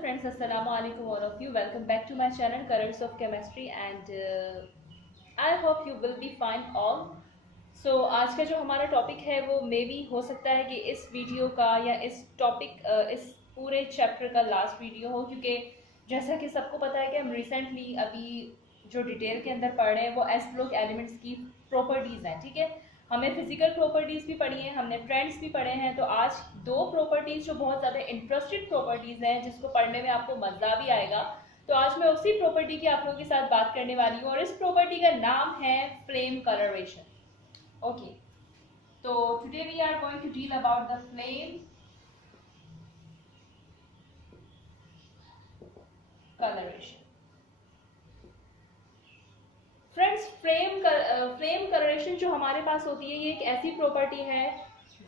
friends, assalamu alaikum all of you. Welcome back to my channel Currents of Chemistry and I hope you will be fine all. So आज का जो हमारा topic है वो may be हो सकता है कि इस वीडियो का या इस टॉपिक इस पूरे चैप्टर का लास्ट वीडियो हो, क्योंकि जैसा कि सबको पता है कि हम रिसेंटली अभी जो डिटेल के अंदर पढ़ रहे हैं वो एस ब्लॉक एलिमेंट्स की प्रॉपर्टीज़ हैं। ठीक है, हमने फिजिकल प्रॉपर्टीज़ भी पढ़ी हैं, हमने ट्रेंड्स भी पढ़े हैं। तो आज दो प्रॉपर्टीज़ जो बहुत ज़्यादा इंटरेस्टेड प्रॉपर्टीज़ हैं, जिसको पढ़ने में आपको मज़ा भी आएगा। तो आज मैं उसी प्रॉपर्टी की आप लोगों के साथ बात करने वाली हूँ और इस प्रॉपर्टी का नाम है फ्लेम कलरेशन। ओके, तो today we are going to deal about the flame colouration. Friends, flame colouration जो हमारे पास होती है ये एक ऐसी प्रॉपर्टी है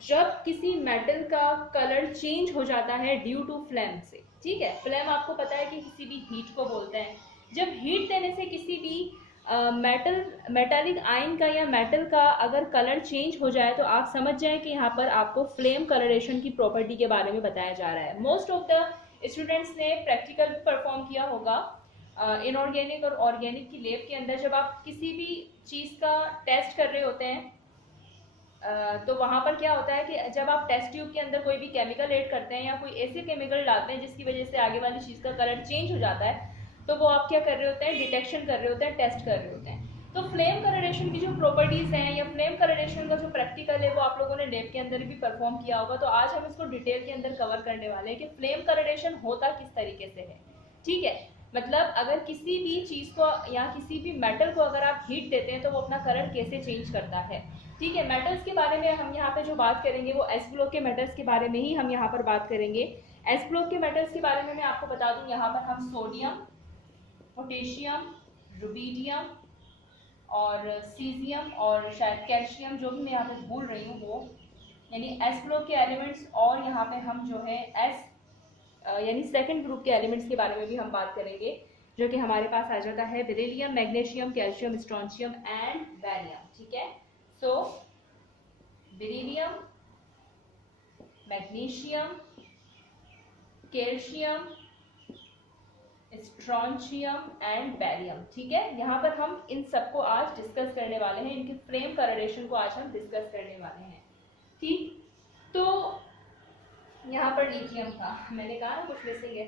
जब किसी मेटल का कलर चेंज हो जाता है ड्यू टू फ्लेम से। ठीक है, फ्लेम आपको पता है कि किसी भी हीट को बोलते हैं। जब हीट देने से किसी भी मेटालिक आयन का या मेटल का अगर कलर चेंज हो जाए तो आप समझ जाए कि यहाँ पर आपको फ्लेम कलरेशन की प्रॉपर्टी के बारे में बताया जा रहा है। मोस्ट ऑफ द स्टूडेंट्स ने प्रैक्टिकल परफॉर्म किया होगा इनऑर्गेनिक और ऑर्गेनिक की लैब के अंदर। जब आप किसी भी चीज़ का टेस्ट कर रहे होते हैं तो वहाँ पर क्या होता है कि जब आप टेस्ट ट्यूब के अंदर कोई भी केमिकल ऐड करते हैं या कोई ऐसे केमिकल डालते हैं जिसकी वजह से आगे वाली चीज़ का कलर चेंज हो जाता है, तो वो आप क्या कर रहे होते हैं, डिटेक्शन कर रहे होते हैं, टेस्ट कर रहे होते हैं। तो फ्लेम कलरेशन की जो प्रॉपर्टीज़ हैं या फ्लेम कलरेशन का जो प्रैक्टिकल है वो आप लोगों ने लैब के अंदर भी परफॉर्म किया होगा। तो आज हम इसको डिटेल के अंदर कवर करने वाले हैं कि फ्लेम कलरेशन होता किस तरीके से है। ठीक है, मतलब अगर किसी भी चीज़ को या किसी भी मेटल को अगर आप हीट देते हैं तो वो अपना कलर कैसे चेंज करता है। ठीक है, मेटल्स के बारे में हम यहाँ पे जो बात करेंगे वो एस ब्लॉक के मेटल्स के बारे में ही हम यहाँ पर बात करेंगे। एस ब्लॉक के मेटल्स के बारे में मैं आपको बता दूँ, यहाँ पर हम सोडियम, पोटेशियम, रुबीडियम और सीजियम और शायद कैल्शियम, जो भी मैं यहाँ पे भूल रही हूँ वो, यानी एस ब्लॉक के एलिमेंट्स, और यहाँ पे हम जो है एस यानी सेकंड ग्रुप के एलिमेंट्स के बारे में भी हम बात करेंगे, जो कि हमारे पास आ जाता है beryllium, magnesium, calcium, strontium and barium. ठीक है, so beryllium, magnesium, calcium, strontium and barium. ठीक है, यहाँ पर हम इन सबको आज डिस्कस करने वाले हैं, इनके फ्लेम कलरेशन को आज हम डिस्कस करने वाले हैं। ठीक, तो यहाँ पर लिथियम था, मैंने कहा ना कुछ मिसिंग है।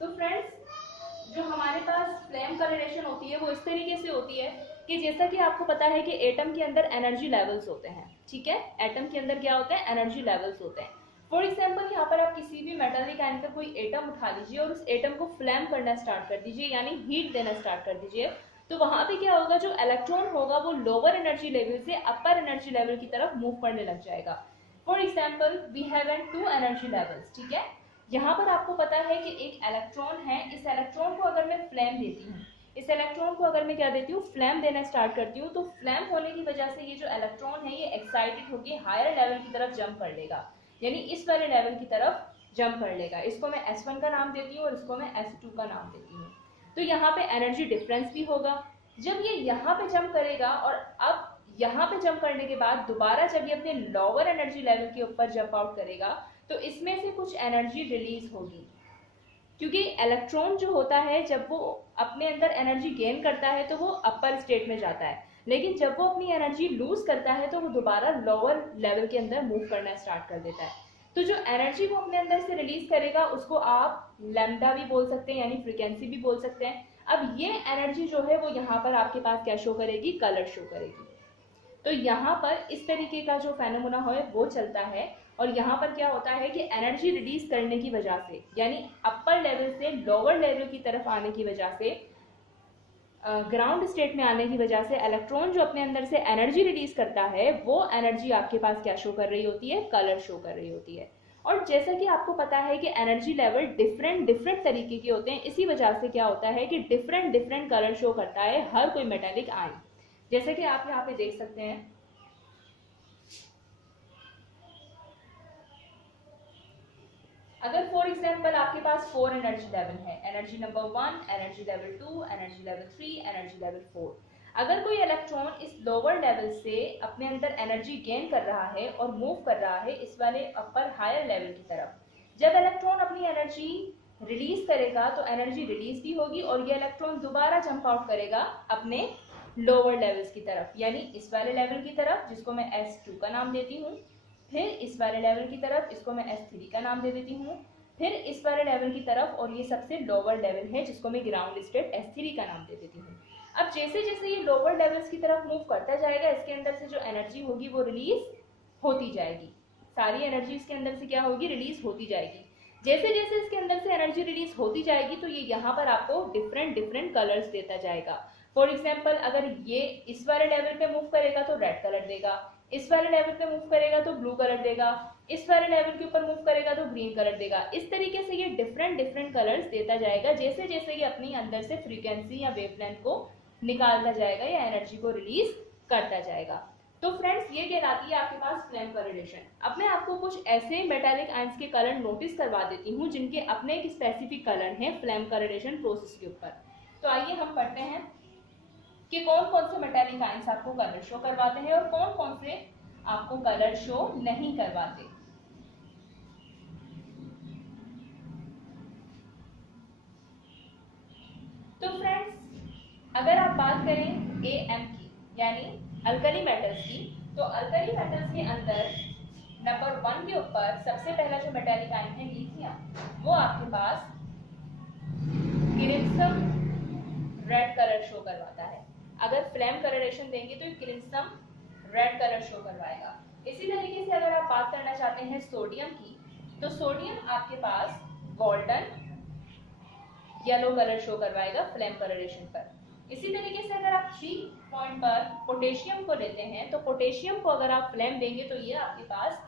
तो फ्रेंड्स, जो हमारे पास फ्लेम कलरेशन होती है वो इस तरीके से होती है कि जैसा कि आपको पता है कि एटम के अंदर एनर्जी लेवल्स होते हैं। ठीक है, एटम के अंदर क्या होते हैं, एनर्जी लेवल्स होते हैं। फॉर एग्जाम्पल, यहाँ पर आप किसी भी मेटालिक आयन का कोई एटम उठा लीजिए और उस एटम को फ्लेम करना स्टार्ट कर दीजिए, यानी हीट देना स्टार्ट कर दीजिए। तो वहाँ पे क्या होगा, जो इलेक्ट्रॉन होगा वो लोअर एनर्जी लेवल से अपर एनर्जी लेवल की तरफ मूव करने लग जाएगा। For example, we have an two energy levels. ठीक है, यहाँ पर आपको पता है कि एक इलेक्ट्रॉन है, इस इलेक्ट्रॉन को अगर मैं फ्लेम देती हूँ, इस इलेक्ट्रॉन को अगर मैं क्या देती हूँ, फ्लेम देना स्टार्ट करती हूँ, तो फ्लेम होने की वजह से ये जो इलेक्ट्रॉन है ये एक्साइटेड होकर हायर लेवल की तरफ जंप कर लेगा, यानी इस वाले लेवल की तरफ जंप कर लेगा। इसको मैं S1 का नाम देती हूँ और इसको मैं S2 का नाम देती हूँ। तो यहाँ पे एनर्जी डिफरेंस भी होगा। जब ये यहाँ पे जंप करेगा और अब यहाँ पे जंप करने के बाद दोबारा जब ये अपने लोअर एनर्जी लेवल के ऊपर जंप आउट करेगा तो इसमें से कुछ एनर्जी रिलीज होगी, क्योंकि इलेक्ट्रॉन जो होता है जब वो अपने अंदर एनर्जी गेन करता है तो वो अपर स्टेट में जाता है, लेकिन जब वो अपनी एनर्जी लूज करता है तो वो दोबारा लोअर लेवल के अंदर मूव करना स्टार्ट कर देता है। तो जो एनर्जी वो अपने अंदर से रिलीज करेगा उसको आप लैम्डा भी बोल सकते हैं, यानी फ्रीक्वेंसी भी बोल सकते हैं। अब ये एनर्जी जो है वो यहाँ पर आपके पास क्या शो करेगी, कलर शो करेगी। तो यहाँ पर इस तरीके का जो फेनोमेना है वो चलता है और यहाँ पर क्या होता है कि एनर्जी रिलीज करने की वजह से, यानी अपर लेवल से लोअर लेवल की तरफ आने की वजह से, ग्राउंड स्टेट में आने की वजह से इलेक्ट्रॉन जो अपने अंदर से एनर्जी रिलीज करता है वो एनर्जी आपके पास क्या शो कर रही होती है, कलर शो कर रही होती है। और जैसा कि आपको पता है कि एनर्जी लेवल डिफरेंट तरीके के होते हैं, इसी वजह से क्या होता है कि डिफरेंट कलर शो करता है हर कोई मेटालिक आयन। जैसे कि आप यहाँ पे देख सकते हैं, अगर फॉर एग्जाम्पल आपके पास 4 एनर्जी लेवल है, energy number 1, energy level 2, energy level 3, energy level 4। अगर कोई इलेक्ट्रॉन इस लोअर लेवल से अपने अंदर एनर्जी गेन कर रहा है और मूव कर रहा है इस वाले अपर हायर लेवल की तरफ, जब इलेक्ट्रॉन अपनी एनर्जी रिलीज करेगा तो एनर्जी रिलीज भी होगी और ये इलेक्ट्रॉन दोबारा जंप आउट करेगा अपने लोअर लेवल्स की तरफ, यानी इस वाले लेवल की तरफ जिसको मैं S2 का नाम देती हूँ, फिर इस वाले लेवल की तरफ इसको मैं S3 का नाम दे देती हूँ, फिर इस वाले लेवल की तरफ और ये सबसे लोअर लेवल है जिसको मैं ग्राउंड स्टेट S3 का नाम दे देती हूँ। अब जैसे जैसे ये लोअर लेवल्स की तरफ मूव करता जाएगा इसके अंदर से जो एनर्जी होगी वो रिलीज होती जाएगी, सारी एनर्जी इसके अंदर से क्या होगी, रिलीज होती जाएगी। जैसे जैसे इसके अंदर से एनर्जी रिलीज होती जाएगी तो ये यहाँ पर आपको डिफरेंट डिफरेंट कलर्स देता जाएगा। फॉर एग्जाम्पल अगर ये इस वाले लेवल पे मूव करेगा तो रेड कलर देगा, इस वाले लेवल पे मूव करेगा तो ब्लू कलर देगा, इस वाले लेवल के ऊपर मूव करेगा तो ग्रीन कलर देगा। इस तरीके से ये डिफरेंट डिफरेंट कलर्स देता जाएगा जैसे जैसे ये अपनी अंदर से फ्रीक्वेंसी या वेवलेंथ को निकालता जाएगा या एनर्जी को रिलीज करता जाएगा। तो फ्रेंड्स ये कहलाती है आपके पास फ्लेम का रेडिएशन। अब मैं आपको कुछ ऐसे मेटालिक आयंस के कलर नोटिस करवा देती हूँ जिनके अपने एक स्पेसिफिक कलर हैं फ्लेम का रेडिएशन प्रोसेस के ऊपर। तो आइए हम पढ़ते हैं कि कौन कौन से मेटालिक आयंस आपको कलर शो करवाते हैं और कौन कौन से आपको कलर शो नहीं करवाते। तो फ्रेंड्स अगर आप बात करें AM की यानी अल्कली मेटल्स की, तो अल्कली मेटल्स के अंदर नंबर 1 के ऊपर सबसे पहला जो मेटालिक आयन है लिथियम, वो आपके पास क्रिम्सन रेड कलर शो करवाता है। अगर फ्लेम का रेडिएशन देंगे तो क्रिम्सन रेड कलर शो करवाएगा। इसी तरीके से अगर आप बात करना चाहते हैं सोडियम की, तो सोडियम आपके पास गोल्डन येलो कलर शो करवाएगा फ्लेम का रेडिएशन पर। इसी तरीके से अगर आप 3 पॉइंट पर पोटेशियम को लेते हैं तो पोटेशियम को अगर आप फ्लेम देंगे तो ये आपके पास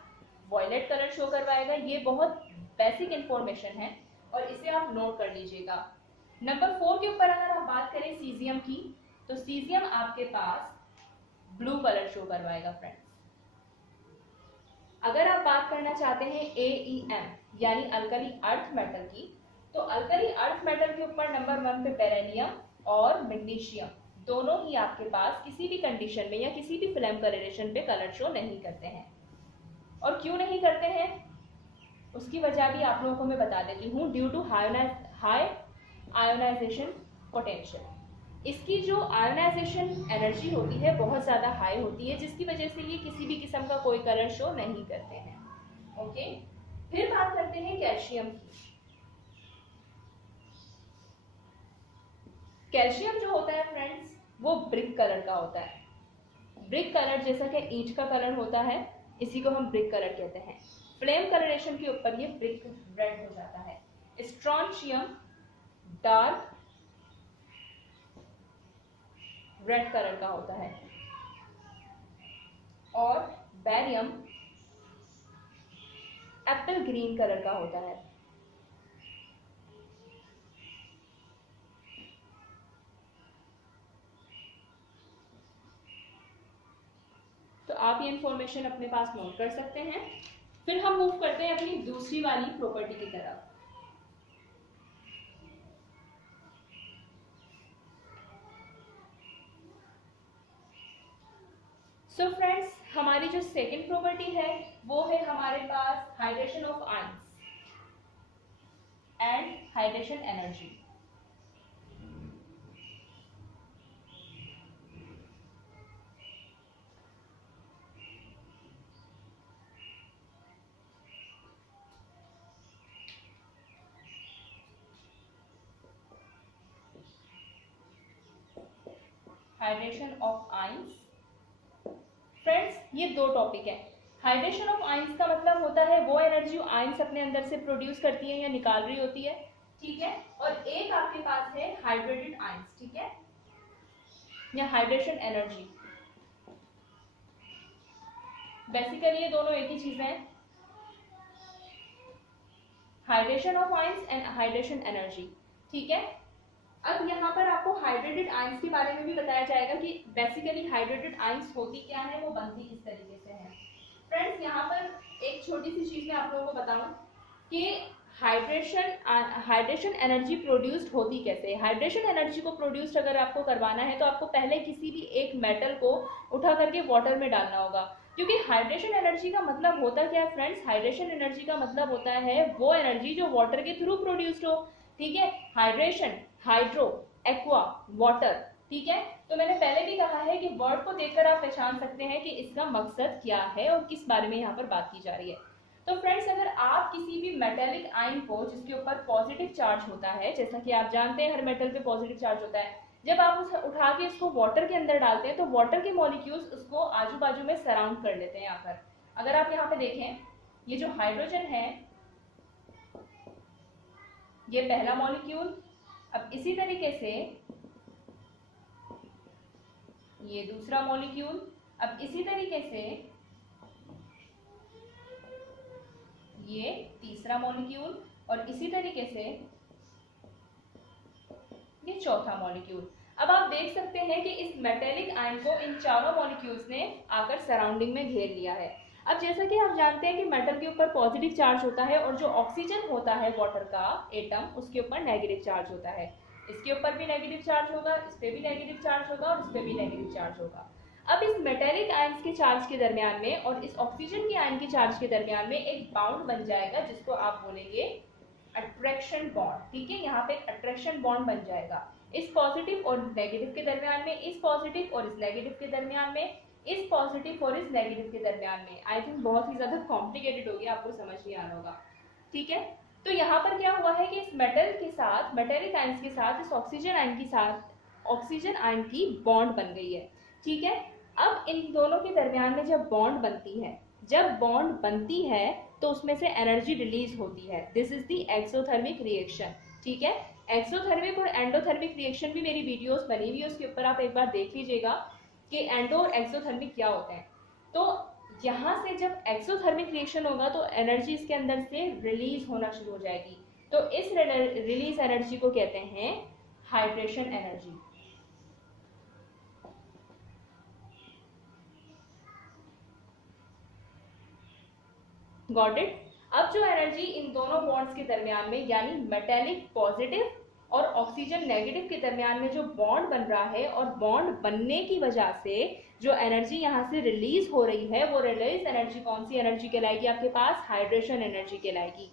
वॉयलेट कलर शो करवाएगा। ये बहुत बेसिक इंफॉर्मेशन है और इसे आप नोट कर लीजिएगा। नंबर 4 के ऊपर अगर आप बात करें सीजियम की, तो सीजियम आपके पास ब्लू कलर शो करवाएगा फ्रेंड्स। अगर आप बात करना चाहते हैं AEM यानी अल्कली अर्थ मेटल की, तो अल्कली अर्थ मेटल के ऊपर नंबर 1 पे बेरिलियम और मैग्नीशियम दोनों ही आपके पास किसी भी कंडीशन में या किसी भी फ्लेम का रेडिएशन पे कलर शो नहीं करते हैं। और क्यों नहीं करते हैं उसकी वजह भी आप लोगों को मैं बता देती हूँ। Due to high ionisation potential, इसकी जो आयोनाइजेशन एनर्जी होती है बहुत ज़्यादा हाई होती है जिसकी वजह से ये किसी भी किस्म का कोई कलर शो नहीं करते हैं। ओके, फिर बात करते हैं कैल्शियम की। कैल्शियम जो होता है फ्रेंड्स वो ब्रिक कलर का होता है। ब्रिक कलर जैसा कि ईंट का कलर होता है इसी को हम ब्रिक कलर कहते हैं। फ्लेम कलरेशन के ऊपर ये ब्रिक रेड हो जाता है। स्ट्रॉन्शियम डार्क रेड कलर का होता है और बैरियम एप्पल ग्रीन कलर का होता है। तो आप ये इंफॉर्मेशन अपने पास नोट कर सकते हैं। फिर हम मूव करते हैं अपनी दूसरी वाली प्रॉपर्टी की तरफ। सो फ्रेंड्स हमारी जो सेकेंड प्रॉपर्टी है वो है हमारे पास hydration of ions and hydration energy. Hydration of ions friends ये दो टॉपिक है। हाइड्रेशन ऑफ आयंस का मतलब होता है वो एनर्जी जो आयंस अपने अंदर से प्रोड्यूस करती है या निकाल रही होती है, ठीक है। और एक आपके पास है हाइड्रेटेड आयंस, ठीक है, या हाइड्रेशन एनर्जी। बेसिकली ये दोनों एक ही चीज है, hydration of ions and hydration energy, ठीक है। अब यहाँ पर आपको हाइड्रेटेड आयंस के बारे में भी बताया जाएगा कि बेसिकली हाइड्रेटेड आयंस होती क्या है, वो बनती किस तरीके से है। फ्रेंड्स यहाँ पर एक छोटी सी चीज मैं आप लोगों को बताऊं कि हाइड्रेशन एनर्जी प्रोड्यूस्ड होती कैसे है। हाइड्रेशन एनर्जी को प्रोड्यूस्ड अगर आपको करवाना है तो आपको पहले किसी भी एक मेटल को उठा करके वाटर में डालना होगा। क्योंकि हाइड्रेशन एनर्जी का मतलब होता क्या है फ्रेंड्स, हाइड्रेशन एनर्जी का मतलब होता है वो एनर्जी जो वाटर के थ्रू प्रोड्यूस्ड हो। ठीक है, हाइड्रेशन, हाइड्रो, एक्वा, वाटर। ठीक है, तो मैंने पहले भी कहा है कि वर्ड को देखकर आप पहचान सकते हैं कि इसका मकसद क्या है और किस बारे में यहाँ पर बात की जा रही है। तो फ्रेंड्स, अगर आप किसी भी मेटेलिक आयन को जिसके ऊपर पॉजिटिव चार्ज होता है, जैसा कि आप जानते हैं हर मेटल पे पॉजिटिव चार्ज होता है, जब आप उसे उठा के इसको वाटर के अंदर डालते हैं तो वाटर के मॉलिक्यूल्स उसको आजू बाजू में सराउंड कर लेते हैं। यहाँ पर अगर आप यहाँ पे देखें, ये जो हाइड्रोजन है ये पहला मॉलिक्यूल, अब इसी तरीके से ये दूसरा मॉलिक्यूल, अब इसी तरीके से ये तीसरा मॉलिक्यूल और इसी तरीके से ये चौथा मॉलिक्यूल। अब आप देख सकते हैं कि इस मेटेलिक आयन को इन चारों मॉलिक्यूल्स ने आकर सराउंडिंग में घेर लिया है। अब जैसा कि आप जानते हैं कि मेटल के ऊपर पॉजिटिव चार्ज होता है और जो ऑक्सीजन होता है वाटर का एटम, उसके ऊपर नेगेटिव चार्ज होता है। इसके ऊपर भी नेगेटिव चार्ज होगा, इस पे भी नेगेटिव चार्ज होगा और इस पे भी नेगेटिव चार्ज होगा। अब इस मेटेलिक आयन्स के चार्ज के दरमियान में और इस ऑक्सीजन के आयन के चार्ज के दरमियान में एक बाउंड बन जाएगा जिसको आप बोलेंगे अट्रैक्शन बॉन्ड। ठीक है, यहाँ पे एक अट्रैक्शन बॉन्ड बन जाएगा इस पॉजिटिव और नेगेटिव के दरमियान में, इस पॉजिटिव और इस नेगेटिव के दरमियान में, इस पॉजिटिव और इस नेगेटिव के दरमियान में। आई थिंक बहुत ही ज्यादा कॉम्प्लिकेटेड हो गया, आपको समझ नहीं आ रहा होगा। ठीक है, तो यहाँ पर क्या हुआ है कि इस मेटल के साथ, मेटेलिक आयन्स के साथ इस ऑक्सीजन आयन के साथ ऑक्सीजन आयन की बॉन्ड बन गई है। ठीक है, अब इन दोनों के दरमियान में जब बॉन्ड बनती है, जब बॉन्ड बनती है तो उसमें से एनर्जी रिलीज होती है। This is the exothermic reaction. ठीक है, एक्सोथर्मिक और एंडोथर्मिक रिएक्शन भी मेरी वीडियोस बनी हुई है, उसके ऊपर आप एक बार देख लीजिएगा कि एंडो और एक्सोथर्मिक क्या होते हैं। तो यहाँ से जब एक्सोथर्मिक रिएक्शन होगा तो एनर्जी इसके अंदर से रिलीज होना शुरू हो जाएगी। तो इस रिलीज एनर्जी को कहते हैं हाइड्रेशन एनर्जी। Got it. अब जो एनर्जी इन दोनों बॉन्ड्स के दरमियान में, यानी मेटेलिक पॉजिटिव और ऑक्सीजन नेगेटिव के दरमियान में जो बॉन्ड बन रहा है और बॉन्ड बनने की वजह से जो एनर्जी यहाँ से रिलीज हो रही है, वो रिलीज एनर्जी कौन सी एनर्जी कहलाएगी आपके पास? हाइड्रेशन एनर्जी कहलाएगी।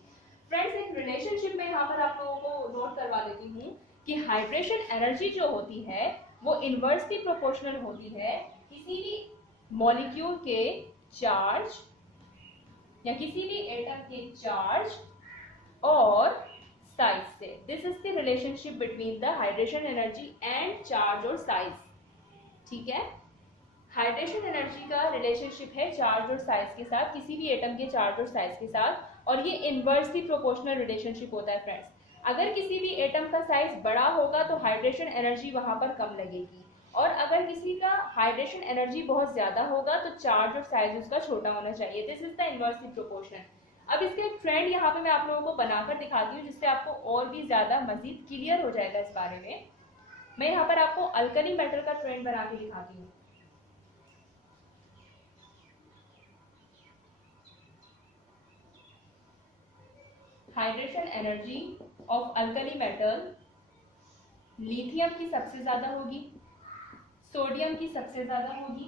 फ्रेंड्स, एक रिलेशनशिप में यहाँ पर आप लोगों को नोट करवा देती हूँ कि हाइड्रेशन एनर्जी जो होती है वो इनवर्सली प्रोपोर्शनल होती है किसी भी मॉलिक्यूल के चार्ज या किसी भी एटम के चार्ज और साइज से। This is the relationship between the hydration energy and charge और साइज। ठीक है, हाइड्रेशन एनर्जी का रिलेशनशिप है चार्ज और साइज के साथ, किसी भी एटम के चार्ज और साइज के साथ, और ये इनवर्सली प्रोपोर्शनल रिलेशनशिप होता है फ्रेंड्स। अगर किसी भी एटम का साइज बड़ा होगा तो हाइड्रेशन एनर्जी वहां पर कम लगेगी, और अगर किसी का हाइड्रेशन एनर्जी बहुत ज्यादा होगा तो चार्ज और साइज उसका छोटा होना चाहिए। This is the inversely proportion. अब इसका एक ट्रेंड यहाँ पे मैं आप लोगों को बनाकर दिखाती हूँ जिससे आपको और भी ज्यादा मजीद क्लियर हो जाएगा इस बारे में। मैं यहाँ पर आपको अल्कली मेटल का ट्रेंड बना के दिखाती हूँ। Hydration energy of alkali metal, lithium की सबसे ज्यादा होगी, सोडियम की सबसे ज्यादा होगी,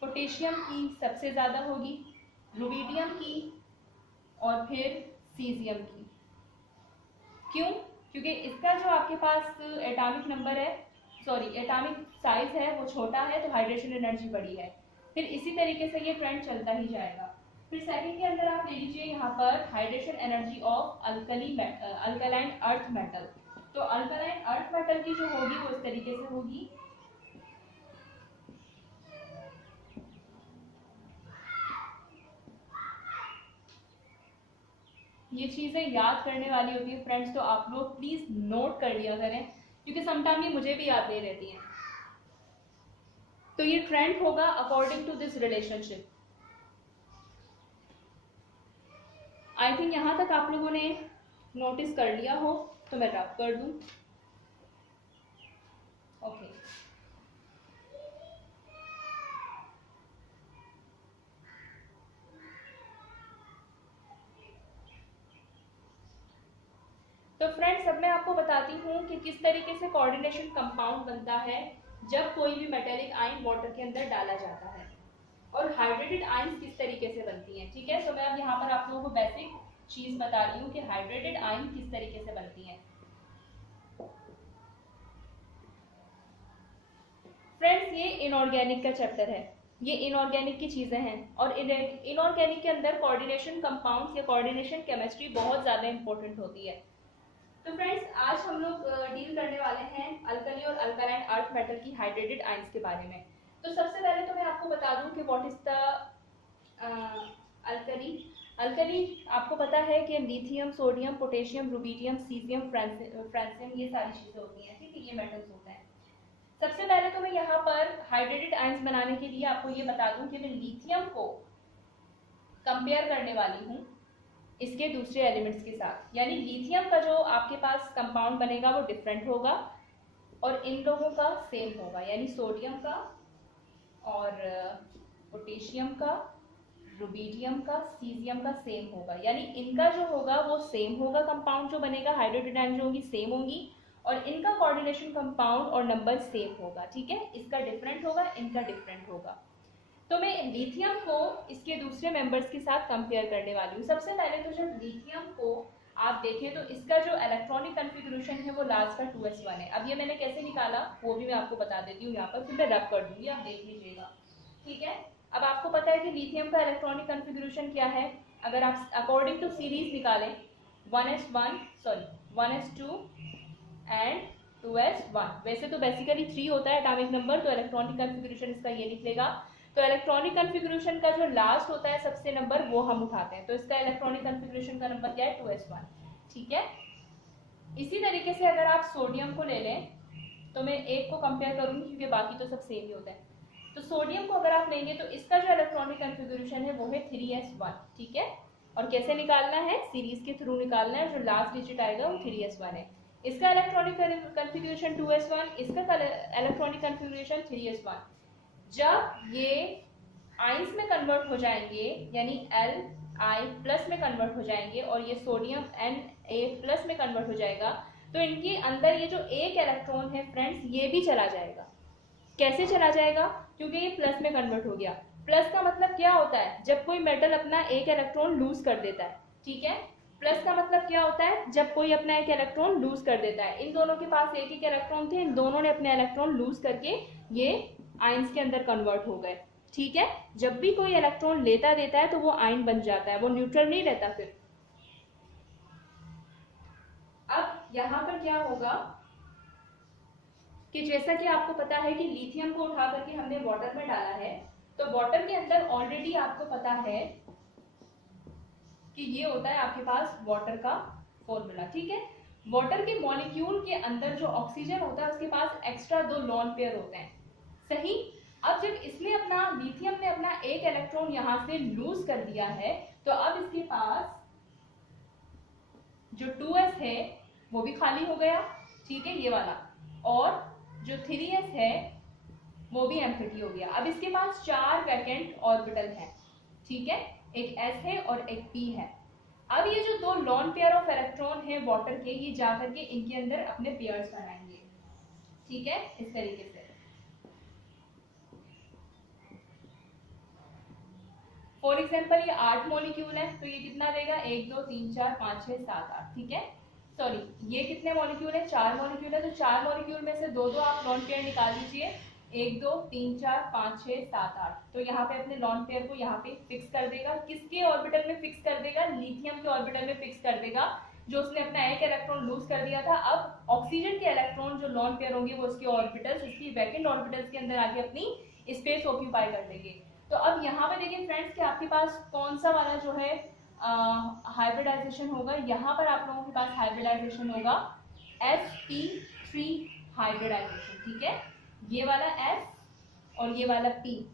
पोटेशियम की सबसे ज्यादा होगी, रुबिडियम की और फिर सीजियम की। क्यों? क्योंकि इसका जो आपके पास एटॉमिक नंबर है, सॉरी एटॉमिक साइज है वो छोटा है तो हाइड्रेशन एनर्जी बड़ी है। फिर इसी तरीके से ये ट्रेंड चलता ही जाएगा। फिर सेकंड के अंदर आप ले लीजिए यहाँ पर hydration energy of alkaline earth metal. तो अल्कलाइन अर्थ मेटल की जो होगी वो इस तरीके से होगी। ये चीजें याद करने वाली होती है फ्रेंड्स, तो आप लोग प्लीज नोट कर लिया करें क्योंकि समटाइम ये मुझे भी याद नहीं रहती है। तो ये ट्रेंड होगा according to this relationship. I think यहां तक आप लोगों ने नोटिस कर लिया हो तो मैं रब कर दूं। ओके, तो फ्रेंड्स अब मैं आपको बताती हूँ कि किस तरीके से कोऑर्डिनेशन कंपाउंड बनता है जब कोई भी मेटेलिक आयन वाटर के अंदर डाला जाता है। और हाइड्रेटेड आयंस किस तरीके से बनती हैं। ठीक है, तो मैं अब यहाँ पर आप लोगों को बेसिक चीज बता रही हूँ कि हाइड्रेटेड आयन किस तरीके से बनती हैं। फ्रेंड्स, ये इनऑर्गेनिक का चैप्टर है, ये इनऑर्गेनिक की चीजें हैं, और इनऑर्गेनिक के अंदर कोऑर्डिनेशन कंपाउंड्स या कोऑर्डिनेशन केमिस्ट्री बहुत ज्यादा इंपॉर्टेंट होती है। तो फ्रेंड्स, आज हम लोग डील करने वाले हैं अल्कली और अल्कालाइन अर्थ मेटल की हाइड्रेटेड आयंस के बारे में। तो सबसे पहले तो मैं आपको बता दूं कि what is the alkali. Alkali आपको पता है कि lithium, sodium, potassium, rubidium, caesium, francium, ये सारी चीजें होती हैं। ठीक है, ये मेटल्स होते हैं। सबसे पहले तो मैं यहाँ पर हाइड्रेटेड आयंस बनाने के लिए आपको ये बता दूं कि मैं लिथियम को कंपेयर करने वाली हूँ इसके दूसरे एलिमेंट्स के साथ। यानी लिथियम का जो आपके पास कंपाउंड बनेगा वो डिफरेंट होगा और इन लोगों का सेम होगा, यानी सोडियम का और पोटेशियम का, रुबीडियम का, सीजियम का सेम होगा। यानी इनका जो होगा वो सेम होगा, कंपाउंड जो बनेगा, हाइड्रेटेड आयन जो होंगी सेम होंगी, और इनका कोऑर्डिनेशन कंपाउंड और नंबर सेम होगा। ठीक है, इसका डिफरेंट होगा, इनका डिफरेंट होगा। तो मैं लिथियम को इसके दूसरे मेंबर्स के साथ कंपेयर करने वाली हूँ। सबसे पहले तो जब लिथियम को आप देखें तो इसका जो इलेक्ट्रॉनिक कन्फिग्रेशन है वो लास्ट का 2s1 है। अब ये मैंने कैसे निकाला वो भी मैं आपको बता देती हूँ यहाँ पर, फिर मैं रब कर दूंगी, आप देख लीजिएगा। ठीक है, अब आपको पता है कि लिथियम का इलेक्ट्रॉनिक कन्फिग्रेशन क्या है। अगर आप अकॉर्डिंग टू सीरीज निकालें 1s2 एंड 2s1, वैसे तो बेसिकली 3 होता है एटॉमिक नंबर, तो इलेक्ट्रॉनिक कन्फिग्रेशन इसका ये निकलेगा। तो इलेक्ट्रॉनिक कन्फिग्रेशन का जो लास्ट होता है सबसे नंबर, वो हम उठाते हैं, तो इसका इलेक्ट्रॉनिक कन्फिग्रेशन का नंबर क्या है, 2s1। ठीक है, इसी तरीके से अगर आप सोडियम को ले लें, तो मैं एक को कंपेयर करूंगी क्योंकि बाकी तो सब सेम ही होता है। तो सोडियम को अगर आप लेंगे तो इसका जो इलेक्ट्रॉनिक कन्फिग्रेशन है वो है 3s1। ठीक है, और कैसे निकालना है, सीरीज के थ्रू निकालना है, जो लास्ट डिजिट आएगा वो 3s1 है। इसका इलेक्ट्रॉनिक कन्फिग्रेशन 2s1, इसका इलेक्ट्रॉनिक कन्फिग्रेशन 3s1। जब ये आइंस में कन्वर्ट हो जाएंगे, यानी Li+ में कन्वर्ट हो जाएंगे, और ये सोडियम Na+ में कन्वर्ट हो जाएगा, तो इनके अंदर ये जो एक इलेक्ट्रॉन है फ्रेंड्स, ये भी चला जाएगा। कैसे चला जाएगा, क्योंकि ये प्लस में कन्वर्ट हो गया। प्लस का मतलब क्या होता है, जब कोई मेटल अपना एक इलेक्ट्रॉन लूज कर देता है। ठीक है, प्लस का मतलब क्या होता है, जब कोई अपना एक इलेक्ट्रॉन लूज कर देता है। इन दोनों के पास एक एक इलेक्ट्रॉन थे, इन दोनों ने अपने इलेक्ट्रॉन लूज करके ये आयंस के अंदर कन्वर्ट हो गए। ठीक है, जब भी कोई इलेक्ट्रॉन लेता देता है तो वो आयन बन जाता है, वो न्यूट्रल नहीं रहता फिर। अब यहाँ पर क्या होगा कि जैसा कि आपको पता है कि लिथियम को उठा करके हमने वाटर में डाला है, तो वाटर के अंदर ऑलरेडी आपको पता है कि ये होता है आपके पास वाटर का फॉर्मूला। ठीक है, वाटर के मॉलिक्यूल के अंदर जो ऑक्सीजन होता है उसके पास एक्स्ट्रा 2 लोन पेयर होते हैं। सही, अब जब इसने अपना, लिथियम ने अपना एक इलेक्ट्रॉन यहां से लूज कर दिया है, तो अब इसके पास जो 2s है वो भी खाली हो गया। ठीक है, ये वाला, और जो 3s है वो भी एम्प्टी हो गया। अब इसके पास 4 वैकेंट ऑर्बिटल हैं। ठीक है, एक s है और एक p है। अब ये जो 2 लॉन पेयर ऑफ इलेक्ट्रॉन है वाटर के, ये जाकर के इनके अंदर अपने पेयर्स बनाएंगे। ठीक है, इस तरीके से। फॉर एग्जाम्पल ये 8 मॉलिक्यूल है, तो ये कितना देगा, 1 2 3 4 5 6 7 8। ठीक है, सॉरी, ये कितने मॉलिक्यूल है, 4 मॉलिक्यूल है, तो 4 मॉलिक्यूल में से 2 2 आप लॉन पेयर निकाल दीजिए, 1 2 3 4 5 6 7 8। तो यहाँ पे अपने लॉन पेयर को यहाँ पे फिक्स कर देगा। किसके ऑर्बिटल में फिक्स कर देगा, लिथियम के ऑर्बिटल में फिक्स कर देगा, जो उसने अपना एक इलेक्ट्रॉन लूज कर दिया था। अब ऑक्सीजन के इलेक्ट्रॉन जो लॉन पेयर होंगे वो उसके ऑर्बिटल्स, इसकी वैकेंट ऑर्बिटल्स के अंदर आके अपनी स्पेस ऑक्यूपाई कर लेंगे। तो अब यहाँ पे देखिए फ्रेंड्स कि आपके पास कौन सा वाला जो है हाइब्रिडाइजेशन होगा। यहाँ पर आप लोगों के पास हाइब्रिडाइजेशन होगा sp3 हाइब्रिडाइजेशन। ठीक है, ये वाला S और ये वाला P।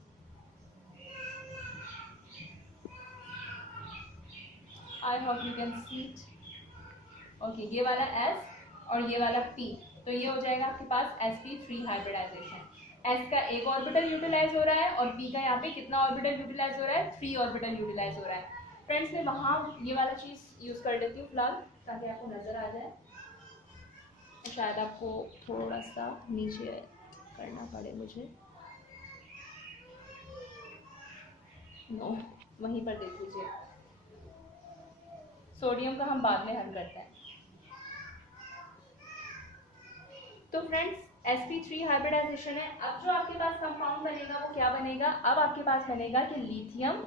I hope you can see it. Okay, ये वाला S और ये वाला P, तो ये हो जाएगा आपके पास sp3 हाइब्रिडाइजेशन। S का एक ऑर्बिटल यूटिलाइज हो रहा है और P का यहाँ पे कितना ऑर्बिटल यूटिलाइज हो रहा है, 3 ऑर्बिटल यूटिलाइज हो रहा है। फ्रेंड्स, मैं वहाँ ये वाला चीज़ यूज़ कर लेती हूँ फिलहाल, ताकि आपको नज़र आ जाए। शायद आपको थोड़ा सा नीचे करना पड़े मुझे। नो, वहीं पर देख लीजिए, सोडियम का हम बाद में हल करते हैं। तो फ्रेंड्स sp3 हाइब्रिडाइजेशन है। अब जो आपके पास कंपाउंड बनेगा वो क्या बनेगा, अब आपके पास बनेगा कि लिथियम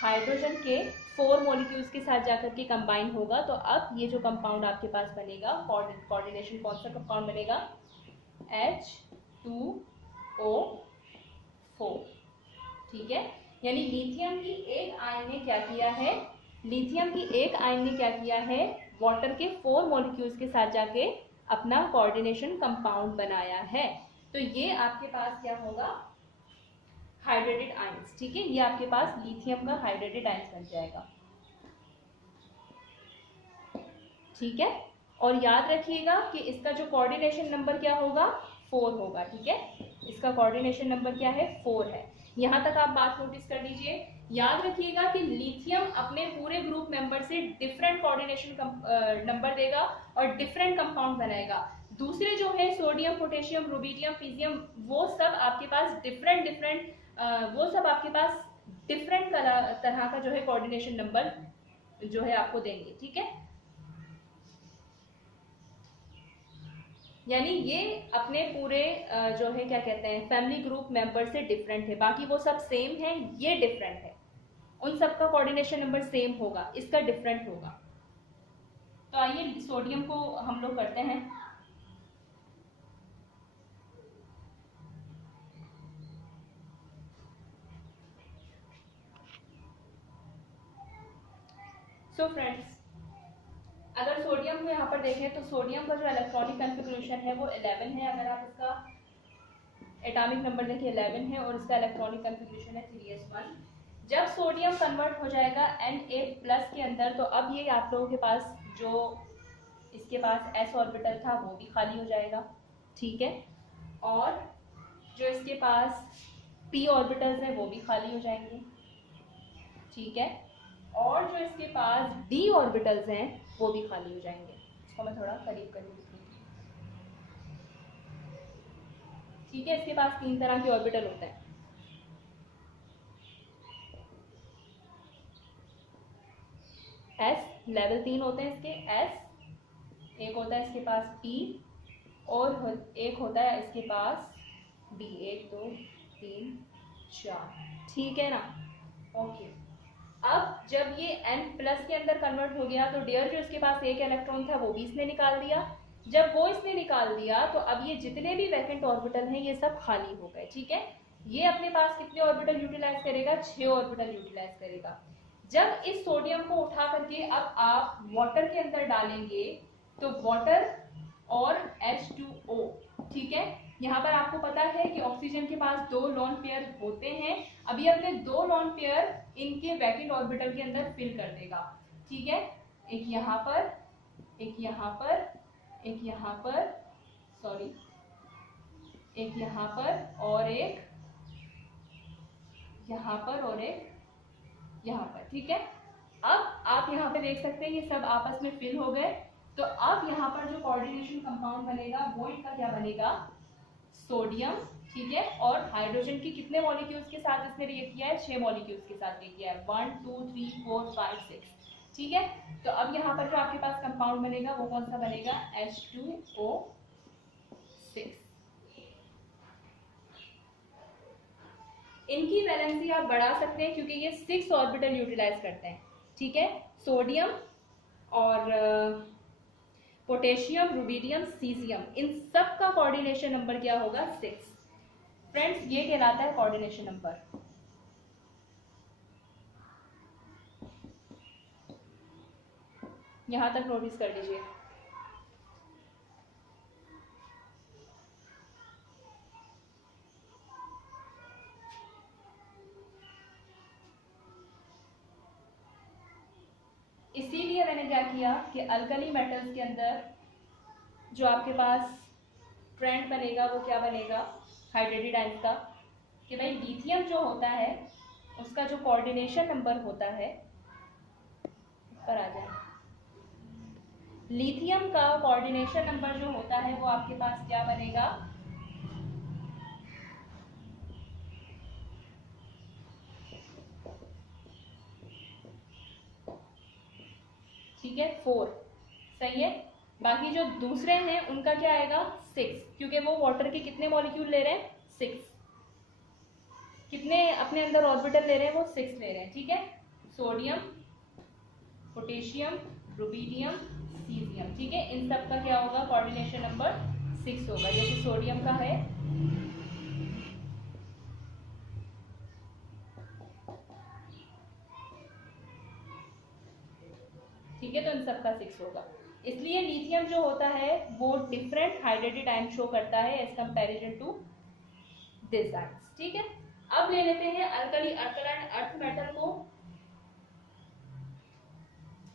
हाइड्रोजन के 4 मॉलिक्यूल्स के साथ जाकर के कंबाइन होगा। तो अब ये जो कंपाउंड आपके पास बनेगा, कोऑर्डिनेशन कौन सा कंपाउंड बनेगा, H2O4, ठीक है। यानी लिथियम की एक आयन ने क्या किया है, लिथियम की एक आयन ने क्या किया है, वाटर के 4 मॉलिक्यूल्स के साथ जाके अपना कोऑर्डिनेशन कंपाउंड बनाया है। तो ये आपके पास क्या होगा, हाइड्रेटेड आयंस, ठीक है। ये आपके पास लिथियम का हाइड्रेटेड आयंस बन जाएगा, ठीक है। और याद रखिएगा कि इसका जो कोऑर्डिनेशन नंबर क्या होगा, 4 होगा, ठीक है। इसका कोऑर्डिनेशन नंबर क्या है, 4 है। यहाँ तक आप बात नोटिस कर लीजिए। याद रखिएगा कि लिथियम अपने पूरे ग्रुप मेंबर से डिफरेंट कोऑर्डिनेशन नंबर देगा और डिफरेंट कंपाउंड बनाएगा। दूसरे जो है सोडियम, पोटेशियम, रुबिडियम, पीजियम, वो सब आपके पास डिफरेंट तरह का जो है कोऑर्डिनेशन नंबर जो है आपको देंगे, ठीक है। यानी ये अपने पूरे जो है क्या कहते हैं, फैमिली ग्रुप मेंबर से डिफरेंट है, बाकी वो सब सेम है, ये डिफरेंट है। उन सब का कोऑर्डिनेशन नंबर सेम होगा, इसका डिफरेंट होगा। तो आइए सोडियम को हम लोग करते हैं। सो फ्रेंड्स, अगर सोडियम को यहाँ पर देखें तो सोडियम का जो इलेक्ट्रॉनिक कॉन्फ़िगरेशन है वो 11 है। अगर आप इसका एटॉमिक नंबर देखें 11 है और इसका इलेक्ट्रॉनिक कॉन्फ़िगरेशन है 3s1। जब सोडियम कन्वर्ट हो जाएगा Na+ के अंदर, तो अब ये आप लोगों के पास जो इसके पास s ऑर्बिटल था वो भी खाली हो जाएगा, ठीक है। और जो इसके पास p ऑर्बिटल्स हैं वो भी खाली हो जाएंगे, ठीक है। और जो इसके पास d ऑर्बिटल्स हैं वो भी खाली हो जाएंगे। इसको मैं थोड़ा करीब करीब लिखूंगी, ठीक है। इसके पास 3 तरह के ऑर्बिटल होते हैं। s लेवल 3 होते हैं इसके, s एक होता है इसके पास p और एक होता है इसके पास d, 1 2 3 4, ठीक है ना, ओके। अब जब ये N+ के अंदर कन्वर्ट हो गया तो डियर जो इसके पास एक इलेक्ट्रॉन था वो भी इसने निकाल दिया। जब वो इसने निकाल दिया तो अब ये जितने भी वैकेंट ऑर्बिटल हैं ये सब खाली हो गए, ठीक है। ये अपने पास कितने ऑर्बिटल यूटिलाइज करेगा, 6 ऑर्बिटल यूटिलाइज करेगा। जब इस सोडियम को उठा करके अब आप वाटर के अंदर डालेंगे तो वाटर और H2O, ठीक है। यहाँ पर आपको पता है कि ऑक्सीजन के पास 2 लोन पेयर होते हैं। अभी अपने 2 लोन पेयर इनके वैकेंट ऑर्बिटल के अंदर फिल कर देगा, ठीक है। एक यहाँ पर, एक यहाँ पर, एक यहाँ पर, सॉरी, एक यहाँ पर और एक यहाँ पर और एक यहाँ पर, ठीक है। अब आप यहाँ पे देख सकते हैं ये सब आपस में फिल हो गए। तो अब यहाँ पर जो कोऑर्डिनेशन कंपाउंड बनेगा वो इनका क्या बनेगा, सोडियम, ठीक है। और हाइड्रोजन की कितने मॉलिक्यूल्स के साथ इसने रिएक्ट किया है, 6 मॉलिक्यूल्स के साथ रिएक्ट किया है, 1 2 3 4 5 6, ठीक है। तो अब यहाँ पर जो आपके पास कंपाउंड बनेगा वो कौन सा बनेगा, H2O6। इनकी वैलेंसी आप बढ़ा सकते हैं क्योंकि ये 6 ऑर्बिटल यूटिलाइज करते हैं, ठीक है। सोडियम और पोटेशियम, रुबिडियम, सीजियम, इन सब का कोऑर्डिनेशन नंबर क्या होगा, 6। फ्रेंड्स ये कहलाता है कोऑर्डिनेशन नंबर। यहां तक नोटिस कर लीजिए। इसीलिए मैंने क्या किया कि अल्कली मेटल्स के अंदर जो आपके पास ट्रेंड बनेगा वो क्या बनेगा, हाइड्रेटेड आयंस का, कि भाई लिथियम जो होता है उसका जो कोऑर्डिनेशन नंबर होता है, पर आ जाए, लिथियम का कोऑर्डिनेशन नंबर जो होता है वो आपके पास क्या बनेगा, ठीक है 4 सही है। बाकी जो दूसरे हैं उनका क्या आएगा 6, क्योंकि वो वाटर के कितने मॉलिक्यूल ले रहे हैं 6, कितने अपने अंदर ऑर्बिटल ले रहे हैं वो 6 ले रहे हैं, ठीक है। सोडियम, पोटेशियम, रुबीडियम, सीजियम, ठीक है। इन सब का क्या होगा कोऑर्डिनेशन नंबर 6 होगा। जैसे सोडियम का है ठीक है, तो इन सब का 6 होगा। इसलिए लिथियम जो होता है वो डिफरेंट हाइड्रेटेड आयन शो करता है as comparison to this ions, ठीक है। अब ले लेते हैं अल्कली अल्कलाइन अर्थ मेटल को।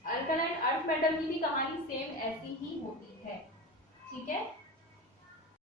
अल्कलाइन अर्थ मेटल की भी कहानी सेम ऐसी ही होती है, ठीक है।